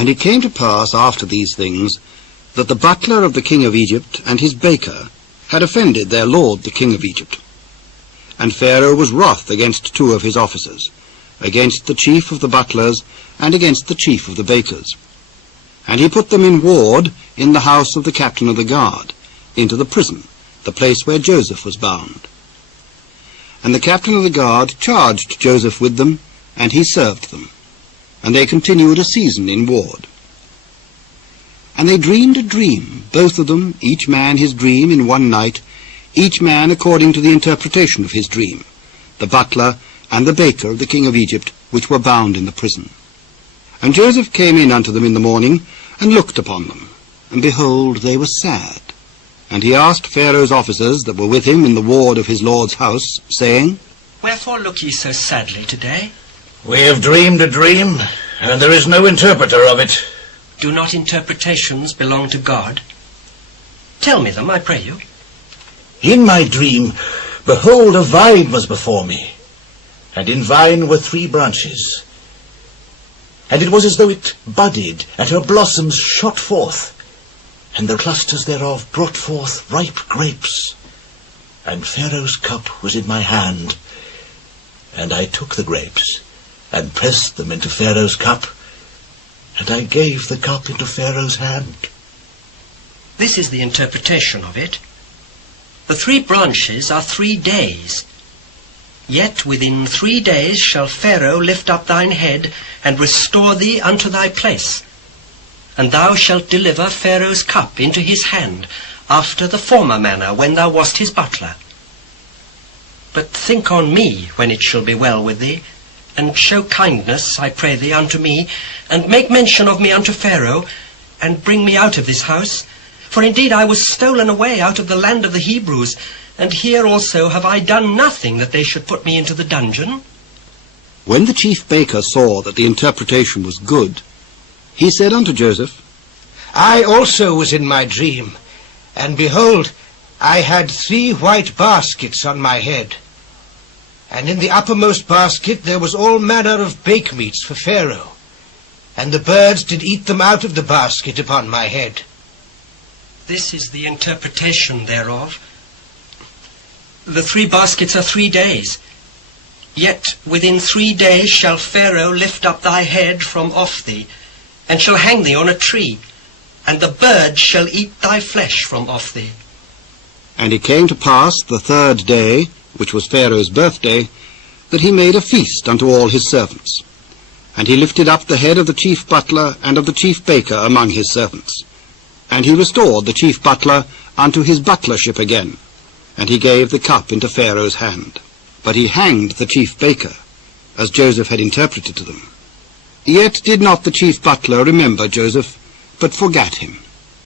And it came to pass after these things, that the butler of the king of Egypt and his baker had offended their lord the king of Egypt. And Pharaoh was wroth against 2 of his officers, against the chief of the butlers and against the chief of the bakers. And he put them in ward in the house of the captain of the guard, into the prison, the place where Joseph was bound. And the captain of the guard charged Joseph with them, and he served them. And they continued a season in ward. And they dreamed a dream, both of them, each man his dream in one night, each man according to the interpretation of his dream, the butler and the baker of the king of Egypt, which were bound in the prison. And Joseph came in unto them in the morning, and looked upon them, and behold, they were sad. And he asked Pharaoh's officers that were with him in the ward of his lord's house, saying, Wherefore look ye so sadly today? We have dreamed a dream, and there is no interpreter of it. Do not interpretations belong to God? Tell me them, I pray you. In my dream, behold, a vine was before me, and in vine were 3 branches. And it was as though it budded, and her blossoms shot forth, and the clusters thereof brought forth ripe grapes. And Pharaoh's cup was in my hand, and I took the grapes, and pressed them into Pharaoh's cup, and I gave the cup into Pharaoh's hand. This is the interpretation of it. The 3 branches are 3 days. Yet within 3 days shall Pharaoh lift up thine head, and restore thee unto thy place. And thou shalt deliver Pharaoh's cup into his hand, after the former manner, when thou wast his butler. But think on me when it shall be well with thee, and show kindness, I pray thee, unto me, and make mention of me unto Pharaoh, and bring me out of this house. For indeed I was stolen away out of the land of the Hebrews, and here also have I done nothing that they should put me into the dungeon. When the chief baker saw that the interpretation was good, he said unto Joseph, I also was in my dream, and behold, I had 3 white baskets on my head. And in the uppermost basket there was all manner of bakemeats for Pharaoh, and the birds did eat them out of the basket upon my head. This is the interpretation thereof. The 3 baskets are 3 days. Yet within 3 days shall Pharaoh lift up thy head from off thee, and shall hang thee on a tree, and the birds shall eat thy flesh from off thee. And it came to pass the 3rd day, which was Pharaoh's birthday, that he made a feast unto all his servants. And he lifted up the head of the chief butler and of the chief baker among his servants. And he restored the chief butler unto his butlership again, and he gave the cup into Pharaoh's hand. But he hanged the chief baker, as Joseph had interpreted to them. Yet did not the chief butler remember Joseph, but forgat him.